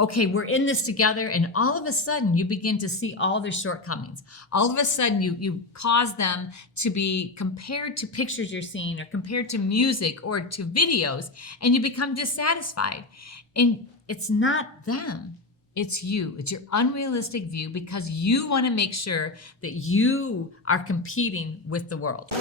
okay, we're in this together, and all of a sudden you begin to see all their shortcomings. All of a sudden you cause them to be compared to pictures you're seeing or compared to music or to videos, and you become dissatisfied. And it's not them. It's you. It's your unrealistic view because you want to make sure that you are competing with the world.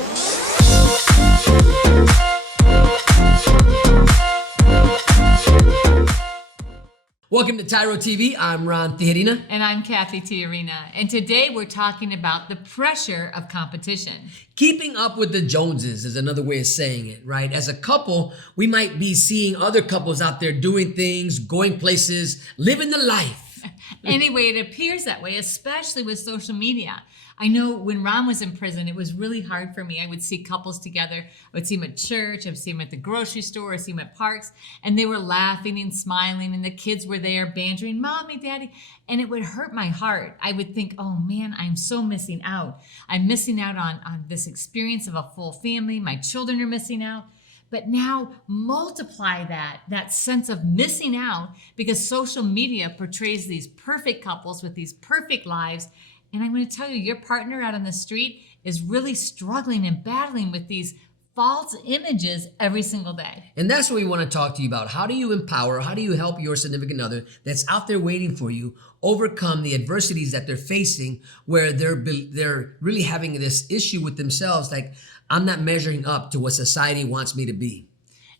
Welcome to TYRO TV. I'm Ron Tijerina. And I'm Cathy Tijerina. And today we're talking about the pressure of competition. Keeping up with the Joneses is another way of saying it, right? As a couple, we might be seeing other couples out there doing things, going places, living the life. Anyway, it appears that way, especially with social media. I know when Ron was in prison, it was really hard for me. I would see couples together. I would see them at church. I would see them at the grocery store. I would see them at parks. And they were laughing and smiling. And the kids were there bantering, Mommy, Daddy. And it would hurt my heart. I would think, oh man, I'm so missing out. I'm missing out on this experience of a full family. My children are missing out. But now multiply that sense of missing out because social media portrays these perfect couples with these perfect lives. And I'm going to tell you, your partner out on the street is really struggling and battling with these false images every single day. And that's what we want to talk to you about. How do you empower, how do you help your significant other that's out there waiting for you overcome the adversities that they're facing where they're really having this issue with themselves, like, I'm not measuring up to what society wants me to be.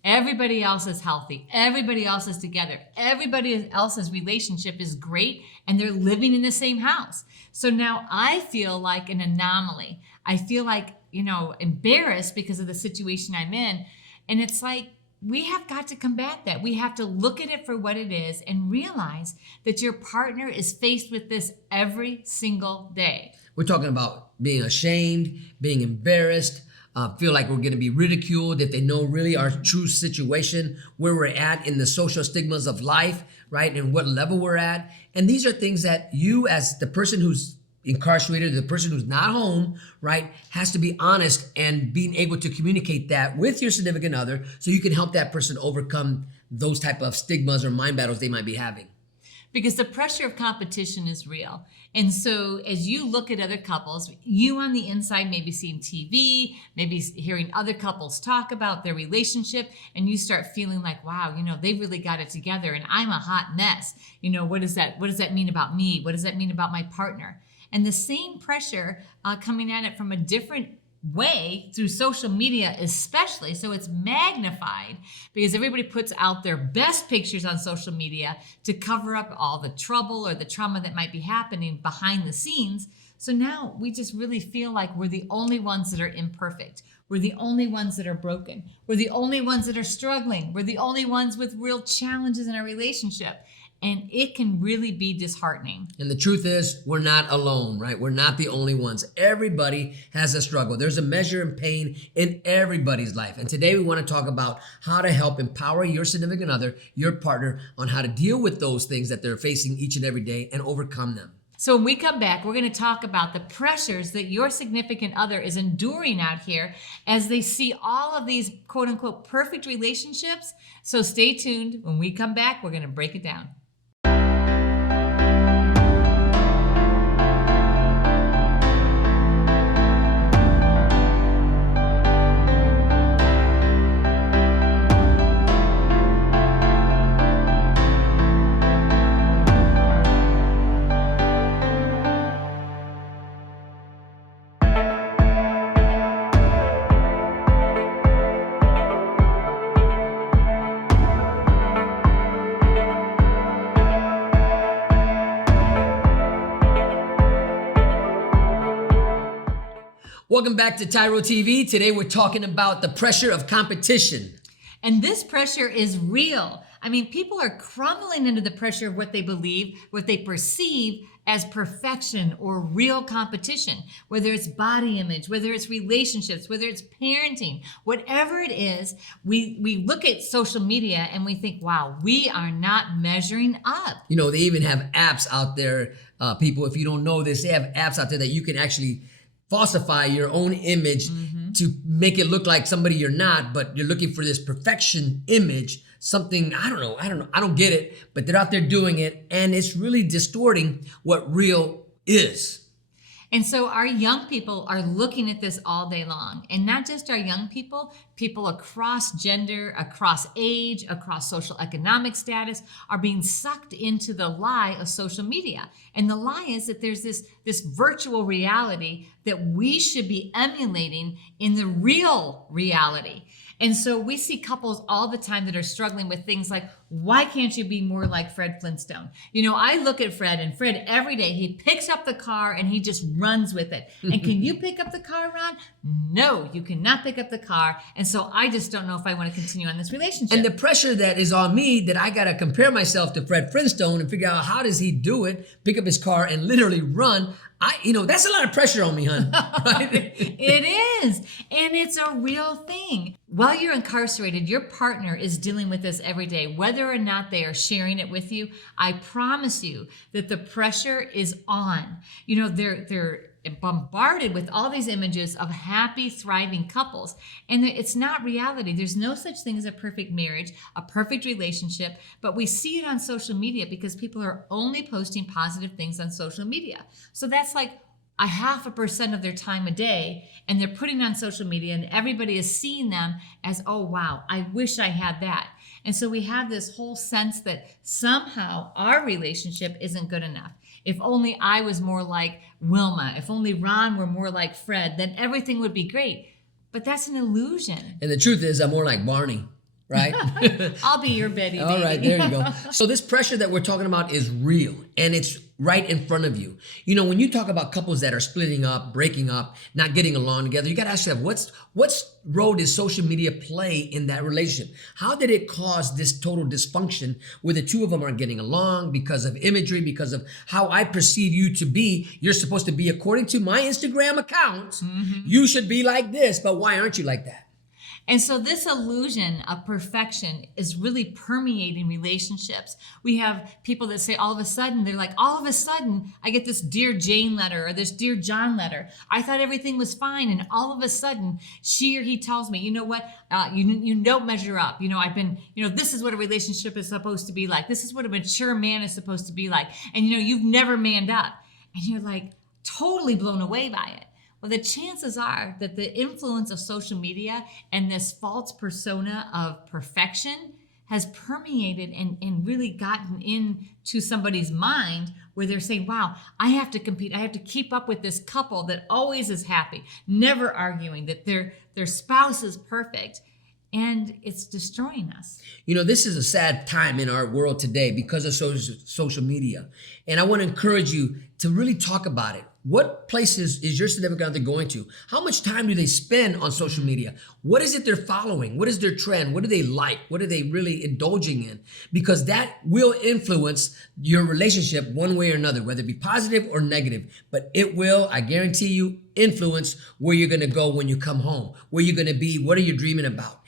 Everybody else is healthy. Everybody else is together. Everybody else's relationship is great and they're living in the same house. So now I feel like an anomaly. I feel like, embarrassed because of the situation I'm in. And it's like, we have got to combat that. We have to look at it for what it is and realize that your partner is faced with this every single day. We're talking about being ashamed, being embarrassed, feel like we're going to be ridiculed if they know really our true situation, where we're at in the social stigmas of life, right? And what level we're at. And these are things that you, as the person who's incarcerated, the person who's not home, right, has to be honest and being able to communicate that with your significant other so you can help that person overcome those type of stigmas or mind battles they might be having. Because the pressure of competition is real. And so as you look at other couples, you on the inside may be seeing TV, maybe hearing other couples talk about their relationship, and you start feeling like, wow, they really got it together and I'm a hot mess. What does that mean about me? What does that mean about my partner? And the same pressure coming at it from a different way through social media especially, so it's magnified because everybody puts out their best pictures on social media to cover up all the trouble or the trauma that might be happening behind the scenes. So now we just really feel like we're the only ones that are imperfect. We're the only ones that are broken. We're the only ones that are struggling. We're the only ones with real challenges in our relationship. And it can really be disheartening. And the truth is, we're not alone, right? We're not the only ones. Everybody has a struggle. There's a measure of pain in everybody's life. And today we want to talk about how to help empower your significant other, your partner, on how to deal with those things that they're facing each and every day and overcome them. So when we come back, we're going to talk about the pressures that your significant other is enduring out here as they see all of these quote unquote perfect relationships. So stay tuned. When we come back, we're going to break it down. Welcome back to TYRO TV. Today we're talking about the pressure of competition. And this pressure is real. I mean, people are crumbling under the pressure of what they believe, what they perceive as perfection or real competition, whether it's body image, whether it's relationships, whether it's parenting, whatever it is, we look at social media and we think, wow, we are not measuring up. They even have apps out there, people, if you don't know this, they have apps out there that you can actually falsify your own image to make it look like somebody you're not, but you're looking for this perfection image something, I don't know, I don't get it, but they're out there doing it, and it's really distorting what real is. And so our young people are looking at this all day long. And not just our young people, people across gender, across age, across social economic status are being sucked into the lie of social media. And the lie is that there's this virtual reality that we should be emulating in the real reality. And so we see couples all the time that are struggling with things like, why can't you be more like Fred Flintstone? You know, I look at Fred, and Fred every day, he picks up the car and he just runs with it. And can you pick up the car, Ron? No, you cannot pick up the car. And so I just don't know if I want to continue on this relationship. And the pressure that is on me, that I got to compare myself to Fred Flintstone and figure out how does he do it, pick up his car and literally run. That's a lot of pressure on me, hon. Right? It is. And it's a real thing. While you're incarcerated, your partner is dealing with this every day, whether or not they are sharing it with you. I promise you that the pressure is on. You know, they're bombarded with all these images of happy, thriving couples. And it's not reality. There's no such thing as a perfect marriage, a perfect relationship, but we see it on social media because people are only posting positive things on social media. So that's like 0.5% of their time a day, and they're putting on social media, and everybody is seeing them as, oh, wow, I wish I had that. And so we have this whole sense that somehow our relationship isn't good enough. If only I was more like Wilma, if only Ron were more like Fred, then everything would be great. But that's an illusion. And the truth is, I'm more like Barney, right? I'll be your Betty. All right, there you go. So this pressure that we're talking about is real, and it's right in front of you. You know, when you talk about couples that are splitting up, breaking up, not getting along together, you got to ask yourself, what role did social media play in that relationship? How did it cause this total dysfunction where the two of them aren't getting along because of imagery, because of how I perceive you to be? You're supposed to be, according to my Instagram account, you should be like this, but why aren't you like that? And so this illusion of perfection is really permeating relationships. We have people that say all of a sudden, they're like, all of a sudden, I get this Dear Jane letter or this Dear John letter. I thought everything was fine. And all of a sudden, she or he tells me, you know what, you don't measure up. You know, this is what a relationship is supposed to be like. This is what a mature man is supposed to be like. And, you've never manned up. And you're like totally blown away by it. Well, the chances are that the influence of social media and this false persona of perfection has permeated and really gotten into somebody's mind where they're saying, wow, I have to compete. I have to keep up with this couple that always is happy, never arguing, that their spouse is perfect. And it's destroying us. This is a sad time in our world today because of social media. And I want to encourage you to really talk about it. What places is your significant other going to? How much time do they spend on social media? What is it they're following? What is their trend? What do they like? What are they really indulging in? Because that will influence your relationship one way or another, whether it be positive or negative. But it will, I guarantee you, influence where you're going to go when you come home, where you're going to be, what are you dreaming about?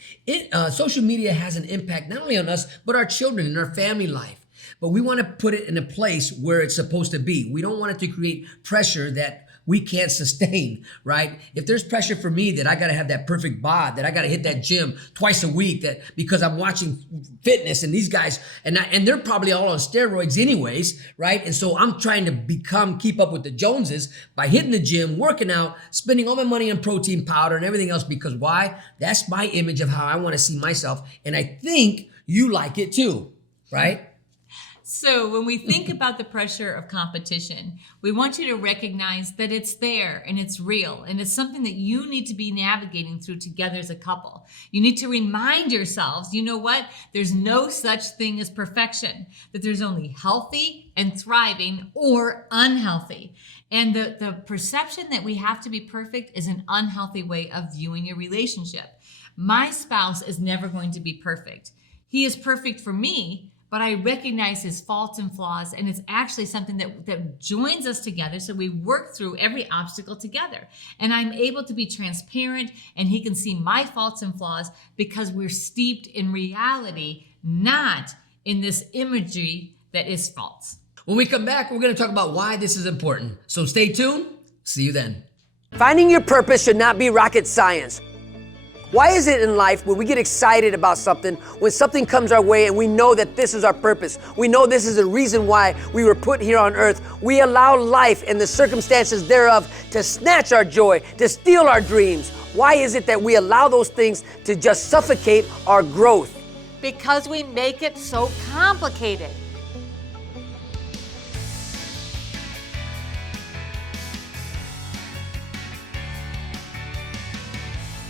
Social media has an impact not only on us, but our children and our family life. But we want to put it in a place where it's supposed to be. We don't want it to create pressure that we can't sustain, right? If there's pressure for me that I got to have that perfect bod, that I got to hit that gym twice a week, that because I'm watching fitness and these guys, and they're probably all on steroids anyways, right? And so I'm trying to keep up with the Joneses by hitting the gym, working out, spending all my money on protein powder and everything else, because why? That's my image of how I want to see myself. And I think you like it too, right? So when we think about the pressure of competition, we want you to recognize that it's there and it's real and it's something that you need to be navigating through together as a couple. You need to remind yourselves, you know what? There's no such thing as perfection, that there's only healthy and thriving or unhealthy. And the perception that we have to be perfect is an unhealthy way of viewing your relationship. My spouse is never going to be perfect. He is perfect for me, but I recognize his faults and flaws, and it's actually something that joins us together, so we work through every obstacle together. And I'm able to be transparent, and he can see my faults and flaws because we're steeped in reality, not in this imagery that is false. When we come back, we're going to talk about why this is important. So stay tuned. See you then. Finding your purpose should not be rocket science. Why is it in life when we get excited about something, when something comes our way and we know that this is our purpose, we know this is the reason why we were put here on earth, we allow life and the circumstances thereof to snatch our joy, to steal our dreams? Why is it that we allow those things to just suffocate our growth? Because we make it so complicated.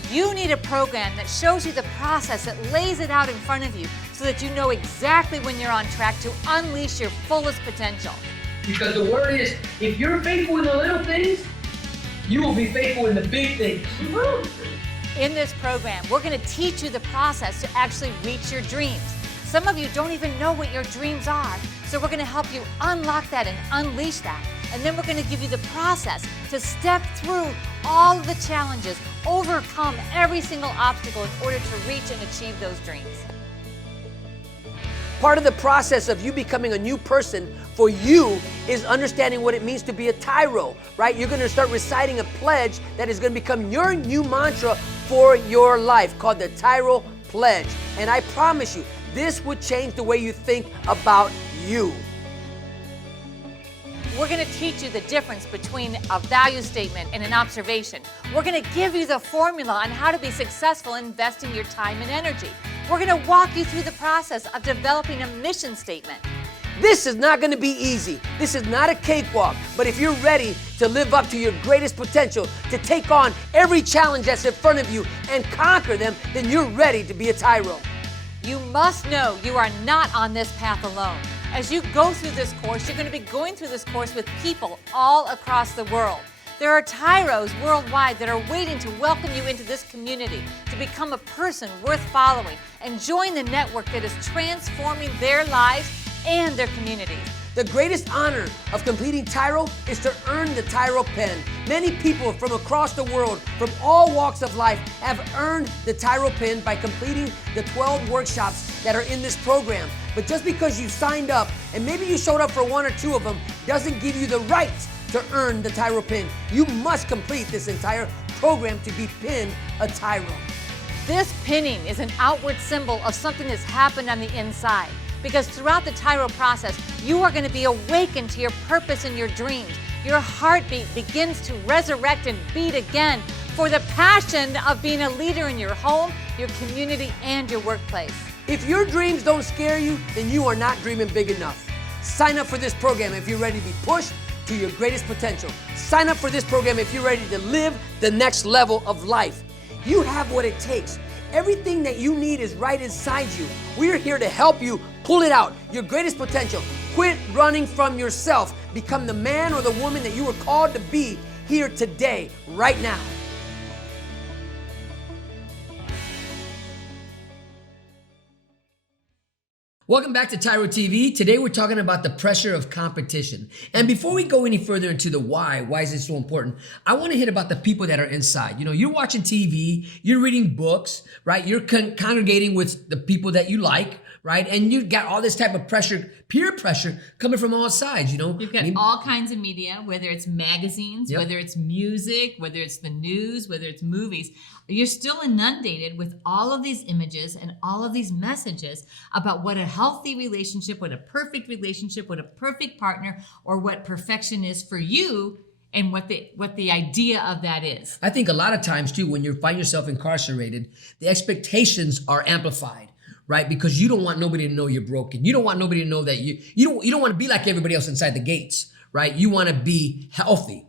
You need a program that shows you the process, that lays it out in front of you so that you know exactly when you're on track to unleash your fullest potential. Because the word is, if you're faithful in the little things, you will be faithful in the big things. In this program, we're going to teach you the process to actually reach your dreams. Some of you don't even know what your dreams are, so we're going to help you unlock that and unleash that. And then we're going to give you the process to step through all of the challenges, overcome every single obstacle in order to reach and achieve those dreams. Part of the process of you becoming a new person for you is understanding what it means to be a TYRO, right? You're going to start reciting a pledge that is going to become your new mantra for your life, called the TYRO Pledge. And I promise you, this would change the way you think about you. We're going to teach you the difference between a value statement and an observation. We're going to give you the formula on how to be successful in investing your time and energy. We're going to walk you through the process of developing a mission statement. This is not going to be easy. This is not a cakewalk. But if you're ready to live up to your greatest potential, to take on every challenge that's in front of you and conquer them, then you're ready to be a TYRO. You must know you are not on this path alone. As you go through this course, you're going to be going through this course with people all across the world. There are TYROs worldwide that are waiting to welcome you into this community, to become a person worth following and join the network that is transforming their lives and their communities. The greatest honor of completing TYRO is to earn the TYRO pen. Many people from across the world, from all walks of life, have earned the TYRO pen by completing the 12 workshops that are in this program. But just because you signed up, and maybe you showed up for one or two of them, doesn't give you the right to earn the TYRO pin. You must complete this entire program to be pinned a TYRO. This pinning is an outward symbol of something that's happened on the inside. Because throughout the TYRO process, you are going to be awakened to your purpose and your dreams. Your heartbeat begins to resurrect and beat again for the passion of being a leader in your home, your community, and your workplace. If your dreams don't scare you, then you are not dreaming big enough. Sign up for this program if you're ready to be pushed to your greatest potential. Sign up for this program if you're ready to live the next level of life. You have what it takes. Everything that you need is right inside you. We're here to help you pull it out, your greatest potential. Quit running from yourself. Become the man or the woman that you were called to be here today, right now. Welcome back to TYRO TV. Today we're talking about the pressure of competition. And before we go any further into the why is it so important, I want to hit about the people that are inside. You know, you're watching TV, you're reading books, right? You're congregating with the people that you like, right? And you've got all this type of pressure, peer pressure, coming from all sides, you know? You've got all kinds of media, whether it's magazines, whether it's music, whether it's the news, whether it's movies. You're still inundated with all of these images and all of these messages about what a healthy relationship, what a perfect relationship, what a perfect partner, or what perfection is for you, and what the idea of that is. I think a lot of times too, when you find yourself incarcerated, the expectations are amplified. Right? Because you don't want nobody to know you're broken. You don't want nobody to know that you don't want to be like everybody else inside the gates, right? You want to be healthy,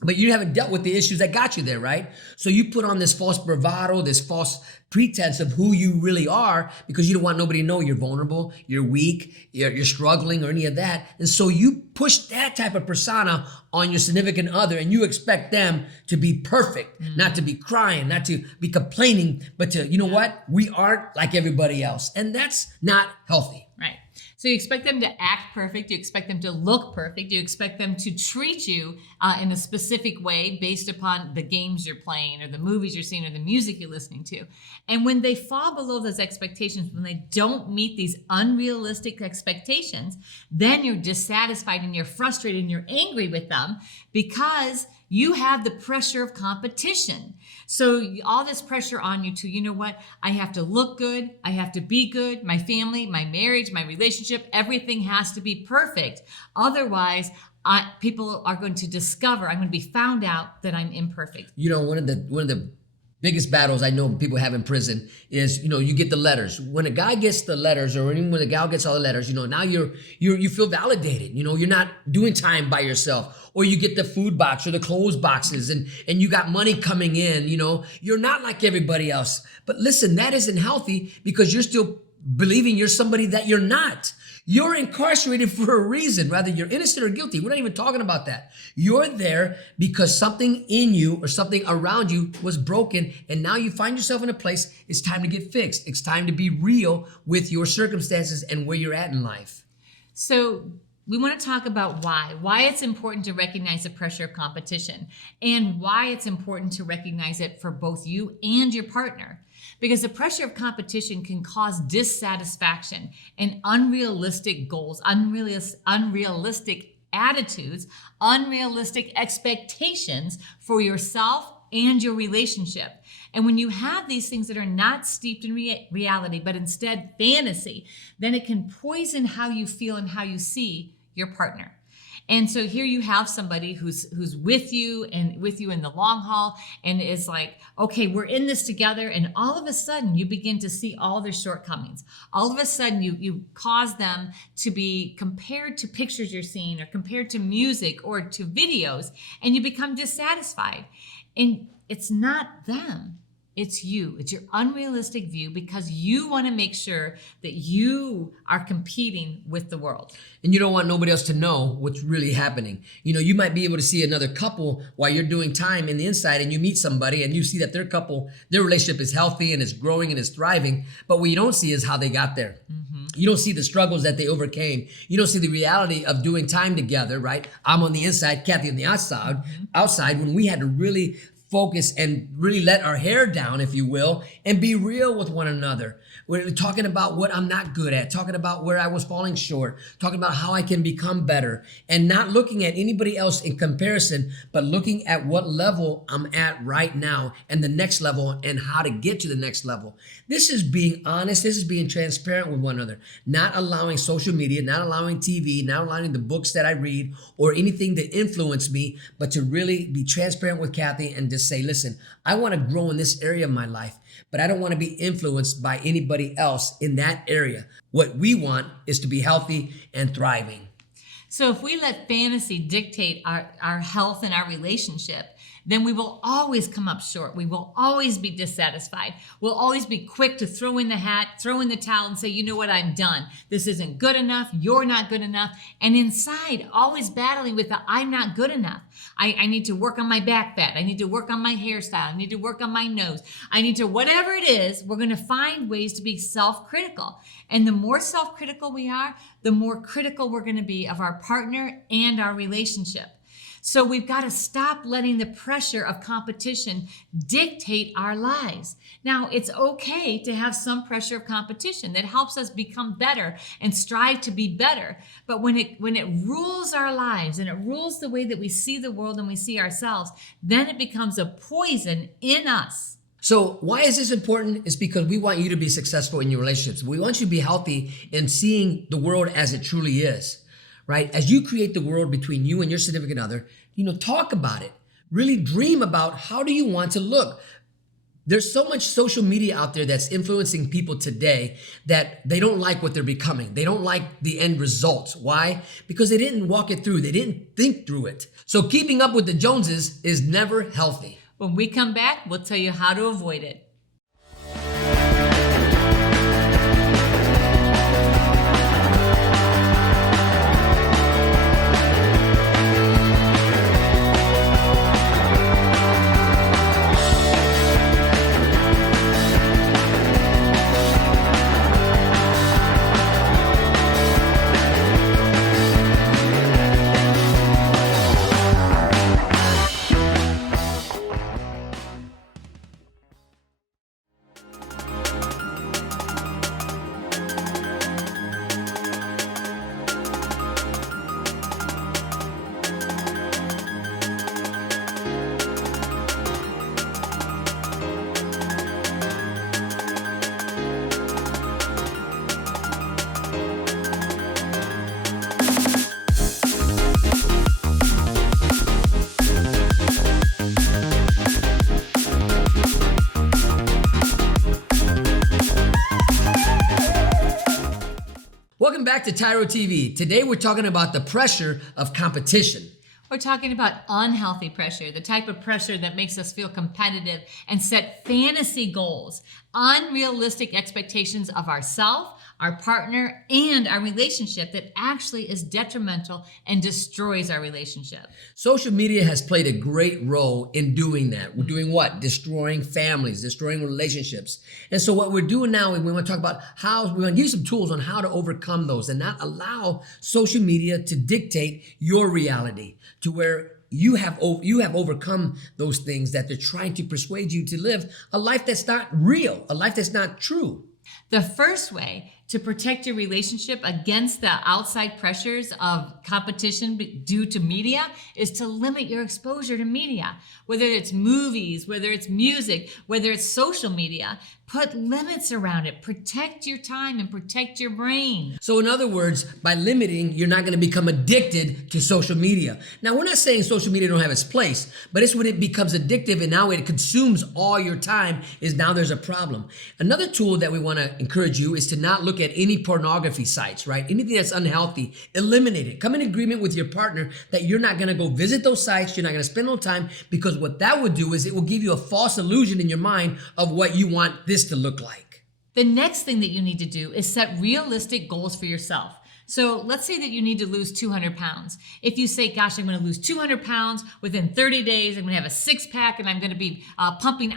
but you haven't dealt with the issues that got you there, right? So you put on this false bravado, this false pretense of who you really are because you don't want nobody to know you're vulnerable, you're weak, you're struggling or any of that. And so you push that type of persona on your significant other and you expect them to be perfect, not to be crying, not to be complaining, but to, you know what? We aren't like everybody else. And that's not healthy. Right. So you expect them to act perfect. You expect them to look perfect. You expect them to treat you in a specific way based upon the games you're playing or the movies you're seeing or the music you're listening to. And when they fall below those expectations, when they don't meet these unrealistic expectations, then you're dissatisfied and you're frustrated and you're angry with them because you have the pressure of competition. So all this pressure on you to, you know what? I have to look good. I have to be good. My family, my marriage, my relationship, everything has to be perfect. Otherwise, people are going to discover, I'm going to be found out that I'm imperfect. You know, one of the biggest battles I know people have in prison is, you know, you get the letters. When a guy gets the letters, or even when a gal gets all the letters, you know, now you feel validated. You know, you're not doing time by yourself, or you get the food box or the clothes boxes, and you got money coming in. You know, you're not like everybody else. But listen, that isn't healthy, because you're still believing you're somebody that you're not. You're incarcerated for a reason, whether you're innocent or guilty. We're not even talking about that. You're there because something in you or something around you was broken, and now you find yourself in a place it's time to get fixed. It's time to be real with your circumstances and where you're at in life. So we want to talk about why it's important to recognize the pressure of competition, and why it's important to recognize it for both you and your partner. Because the pressure of competition can cause dissatisfaction and unrealistic goals, unrealistic attitudes, unrealistic expectations for yourself and your relationship. And when you have these things that are not steeped in reality, but instead fantasy, then it can poison how you feel and how you see your partner. And so here you have somebody who's with you in the long haul, and is like, okay, we're in this together. And all of a sudden you begin to see all their shortcomings. All of a sudden you cause them to be compared to pictures you're seeing, or compared to music or to videos, and you become dissatisfied. And it's not them. It's you. It's your unrealistic view, because you want to make sure that you are competing with the world. And you don't want nobody else to know what's really happening. You know, you might be able to see another couple while you're doing time in the inside, and you meet somebody and you see that their relationship is healthy and is growing and is thriving. But what you don't see is how they got there. Mm-hmm. You don't see the struggles that they overcame. You don't see the reality of doing time together, right? I'm on the inside, Cathy on the outside. Mm-hmm. Outside, when we had to really focus and really let our hair down, if you will, and be real with one another. We're talking about what I'm not good at, talking about where I was falling short, talking about how I can become better, and not looking at anybody else in comparison, but looking at what level I'm at right now and the next level, and how to get to the next level. This is being honest. This is being transparent with one another, not allowing social media, not allowing TV, not allowing the books that I read or anything that influence me, but to really be transparent with Cathy and just say, listen, I want to grow in this area of my life, but I don't want to be influenced by anybody else in that area. What we want is to be healthy and thriving. So if we let fantasy dictate our health and our relationship, then we will always come up short. We will always be dissatisfied. We'll always be quick to throw in the hat, throw in the towel, and say, you know what, I'm done. This isn't good enough. You're not good enough. And inside, always battling with the I'm not good enough. I need to work on my back fat. I need to work on my hairstyle. I need to work on my nose. I need to, whatever it is, we're going to find ways to be self-critical. And the more self-critical we are, the more critical we're going to be of our partner and our relationship. So we've got to stop letting the pressure of competition dictate our lives. Now, it's okay to have some pressure of competition that helps us become better and strive to be better. But when it rules our lives and it rules the way that we see the world and we see ourselves, then it becomes a poison in us. So why is this important? It's because we want you to be successful in your relationships. We want you to be healthy in seeing the world as it truly is. Right? As you create the world between you and your significant other, talk about it. Really dream about how do you want to look. There's so much social media out there that's influencing people today that they don't like what they're becoming. They don't like the end results. Why? Because they didn't walk it through. They didn't think through it. So keeping up with the Joneses is never healthy. When we come back, we'll tell you how to avoid it. back to TYRO TV. Today we're talking about the pressure of competition. We're talking about unhealthy pressure, the type of pressure that makes us feel competitive and set fantasy goals, unrealistic expectations of ourselves, our partner, and our relationship that actually is detrimental and destroys our relationship. Social media has played a great role in doing that. We're doing what? Destroying families, destroying relationships. And so what we're doing now is we want to talk about we're going to give you some tools on how to overcome those and not allow social media to dictate your reality to where you have overcome those things that they're trying to persuade you to live a life that's not real, a life that's not true. The first way to protect your relationship against the outside pressures of competition due to media is to limit your exposure to media. Whether it's movies, whether it's music, whether it's social media, put limits around it. Protect your time and protect your brain. So in other words, by limiting, you're not going to become addicted to social media. Now, we're not saying social media don't have its place, but it's when it becomes addictive and now it consumes all your time is now there's a problem. Another tool that we want to encourage you is to not look at any pornography sites, right? Anything that's unhealthy, eliminate it. Come in agreement with your partner that you're not going to go visit those sites. You're not going to spend no time, because what that would do is it will give you a false illusion in your mind of what you want this to look like. The next thing that you need to do is set realistic goals for yourself. So let's say that you need to lose 200 pounds. If you say, gosh, I'm going to lose 200 pounds within 30 days, I'm going to have a six pack and I'm going to be pumping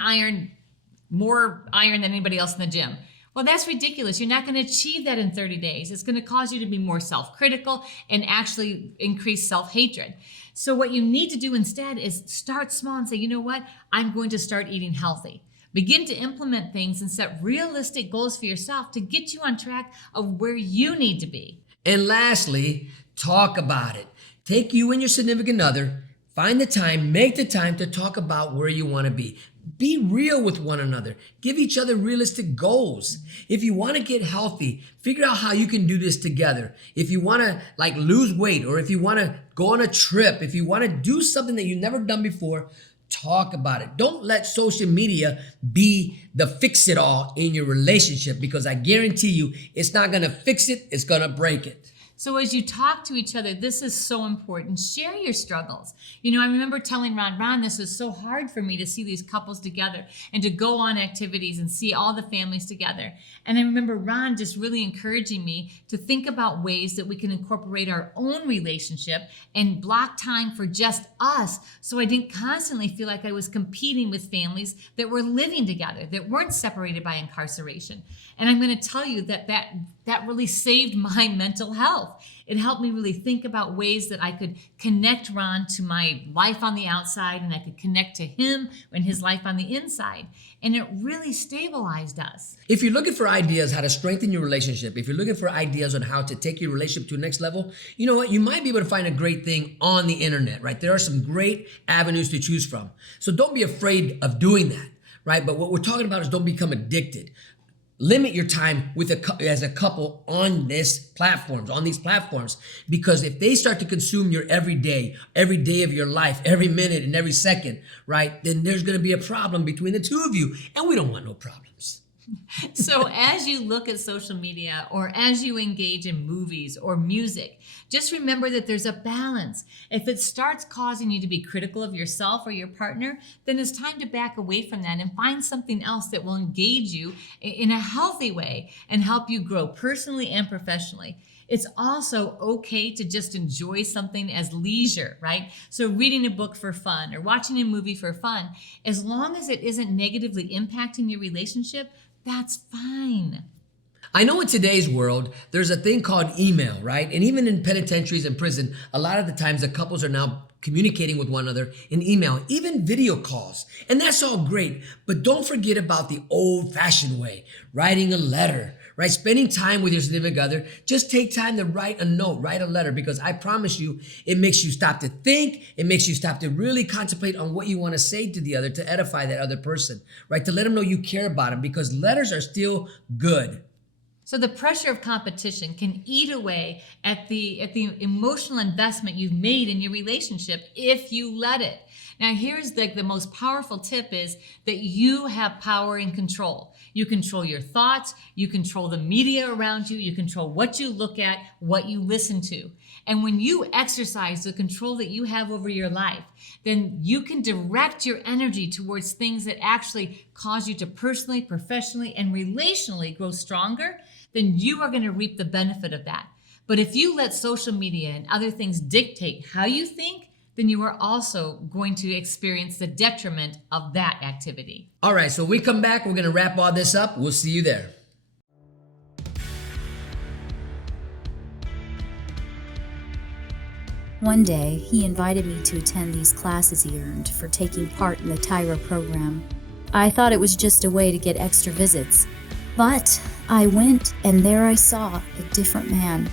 more iron than anybody else in the gym. Well, that's ridiculous. You're not going to achieve that in 30 days. It's going to cause you to be more self-critical and actually increase self-hatred. So what you need to do instead is start small and say, you know what? I'm going to start eating healthy. Begin to implement things and set realistic goals for yourself to get you on track of where you need to be. And lastly, talk about it. Take you and your significant other, find the time, make the time to talk about where you want to be. Be real with one another. Give each other realistic goals. If you want to get healthy, figure out how you can do this together. If you want to lose weight, or if you want to go on a trip, if you want to do something that you've never done before, talk about it. Don't let social media be the fix-it-all in your relationship, because I guarantee you it's not going to fix it, it's going to break it. So as you talk to each other, this is so important. Share your struggles. You know, I remember telling Ron, this is so hard for me to see these couples together and to go on activities and see all the families together. And I remember Ron just really encouraging me to think about ways that we can incorporate our own relationship and block time for just us, so I didn't constantly feel like I was competing with families that were living together, that weren't separated by incarceration. And I'm going to tell you that really saved my mental health. It helped me really think about ways that I could connect Ron to my life on the outside, and I could connect to him and his life on the inside. And it really stabilized us. If you're looking for ideas how to strengthen your relationship, if you're looking for ideas on how to take your relationship to the next level, you know what? You might be able to find a great thing on the internet, right? There are some great avenues to choose from. So don't be afraid of doing that, right? But what we're talking about is don't become addicted. Limit your time as a couple on these platforms, because if they start to consume your every day of your life, every minute and every second, right, then there's going to be a problem between the two of you, and we don't want no problems. So as you look at social media, or as you engage in movies or music, just remember that there's a balance. If it starts causing you to be critical of yourself or your partner, then it's time to back away from that and find something else that will engage you in a healthy way and help you grow personally and professionally. It's also okay to just enjoy something as leisure, right? So reading a book for fun or watching a movie for fun, as long as it isn't negatively impacting your relationship, that's fine. I know in today's world, there's a thing called email, right? And even in penitentiaries and prison, a lot of the times the couples are now communicating with one another in email, even video calls. And that's all great. But don't forget about the old-fashioned way, writing a letter, right? Spending time with your significant other. Just take time to write a note, write a letter, because I promise you, it makes you stop to think. It makes you stop to really contemplate on what you want to say to the other, to edify that other person, right? To let them know you care about them, because letters are still good. So the pressure of competition can eat away at the emotional investment you've made in your relationship if you let it. Now, here's like the most powerful tip is that you have power and control. You control your thoughts, you control the media around you, you control what you look at, what you listen to. And when you exercise the control that you have over your life, then you can direct your energy towards things that actually cause you to personally, professionally, and relationally grow stronger. Then you are going to reap the benefit of that. But if you let social media and other things dictate how you think, then you are also going to experience the detriment of that activity. All right, so when we come back, we're going to wrap all this up. We'll see you there. One day, he invited me to attend these classes he earned for taking part in the TYRO program. I thought it was just a way to get extra visits. But I went, and there I saw a different man.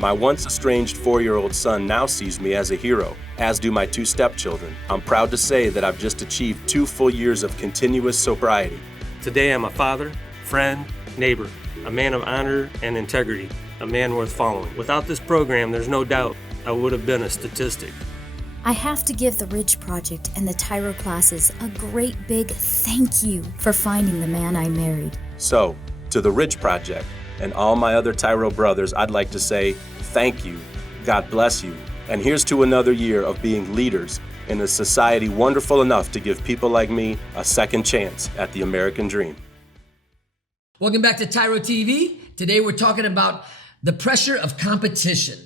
My once estranged 4-year-old son now sees me as a hero, as do my 2 stepchildren. I'm proud to say that I've just achieved 2 full years of continuous sobriety. Today I'm a father, friend, neighbor, a man of honor and integrity, a man worth following. Without this program, there's no doubt I would have been a statistic. I have to give the Ridge Project and the TYRO classes a great big thank you for finding the man I married. So, to the Ridge Project and all my other TYRO brothers, I'd like to say thank you, God bless you, and here's to another year of being leaders in a society wonderful enough to give people like me a second chance at the American dream. Welcome back to TYRO TV. Today we're talking about the pressure of competition.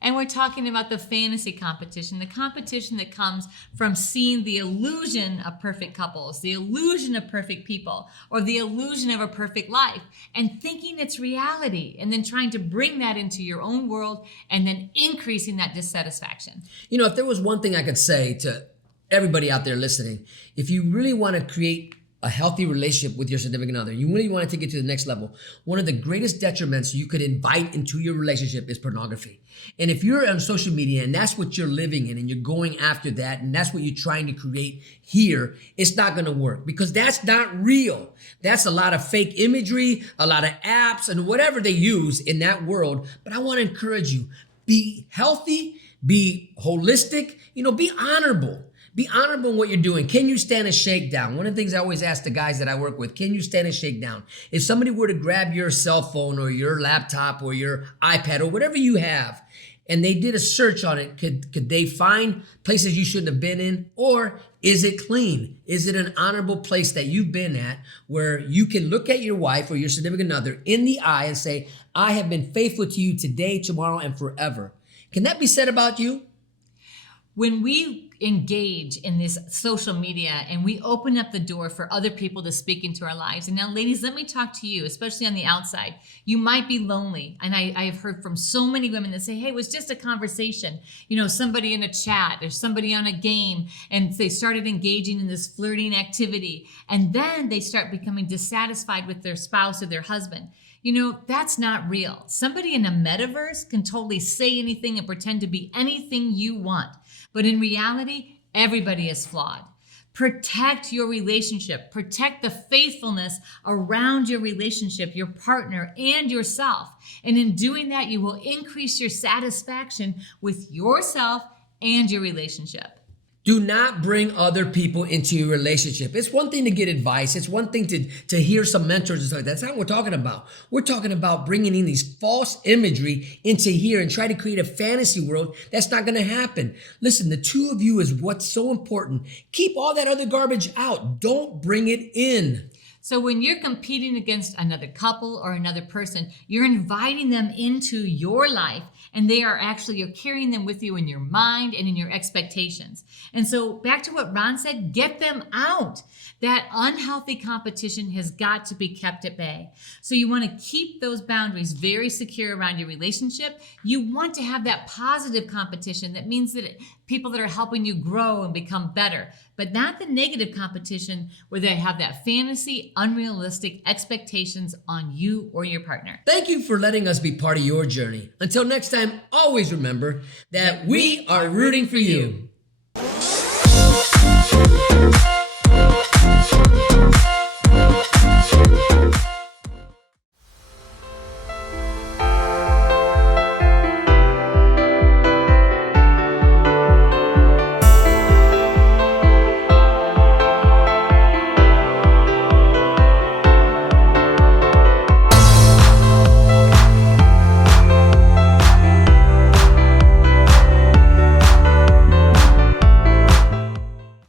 And we're talking about the fantasy competition, the competition that comes from seeing the illusion of perfect couples, the illusion of perfect people, or the illusion of a perfect life, and thinking it's reality, and then trying to bring that into your own world, and then increasing that dissatisfaction. You know, if there was one thing I could say to everybody out there listening, if you really want to create a healthy relationship with your significant other, you really want to take it to the next level, one of the greatest detriments you could invite into your relationship is pornography. And if you're on social media and that's what you're living in and you're going after that and that's what you're trying to create here, it's not going to work because that's not real. That's a lot of fake imagery, a lot of apps and whatever they use in that world. But I want to encourage you, be healthy, be holistic, be honorable. Be honorable in what you're doing. Can you stand a shakedown? One of the things I always ask the guys that I work with, can you stand a shakedown? If somebody were to grab your cell phone or your laptop or your iPad or whatever you have, and they did a search on it, could they find places you shouldn't have been in? Or is it clean? Is it an honorable place that you've been at where you can look at your wife or your significant other in the eye and say, I have been faithful to you today, tomorrow, and forever? Can that be said about you? When we engage in this social media and we open up the door for other people to speak into our lives. And now, ladies, let me talk to you, especially on the outside. You might be lonely. And I have heard from so many women that say, hey, it was just a conversation. Somebody in a chat or somebody on a game, and they started engaging in this flirting activity. And then they start becoming dissatisfied with their spouse or their husband. That's not real. Somebody in a metaverse can totally say anything and pretend to be anything you want. But in reality, everybody is flawed. Protect your relationship. Protect the faithfulness around your relationship, your partner, and yourself. And in doing that, you will increase your satisfaction with yourself and your relationship. Do not bring other people into your relationship. It's one thing to get advice. It's one thing to hear some mentors and stuff. That's not what we're talking about. We're talking about bringing in these false imagery into here and try to create a fantasy world. That's not going to happen. Listen, the two of you is what's so important. Keep all that other garbage out. Don't bring it in. So when you're competing against another couple or another person, you're inviting them into your life, and you're carrying them with you in your mind and in your expectations. And so back to what Ron said, get them out. That unhealthy competition has got to be kept at bay. So you want to keep those boundaries very secure around your relationship. You want to have that positive competition. That means that people that are helping you grow and become better, but not the negative competition where they have that fantasy, unrealistic expectations on you or your partner. Thank you for letting us be part of your journey. Until next time, always remember that we are rooting for you.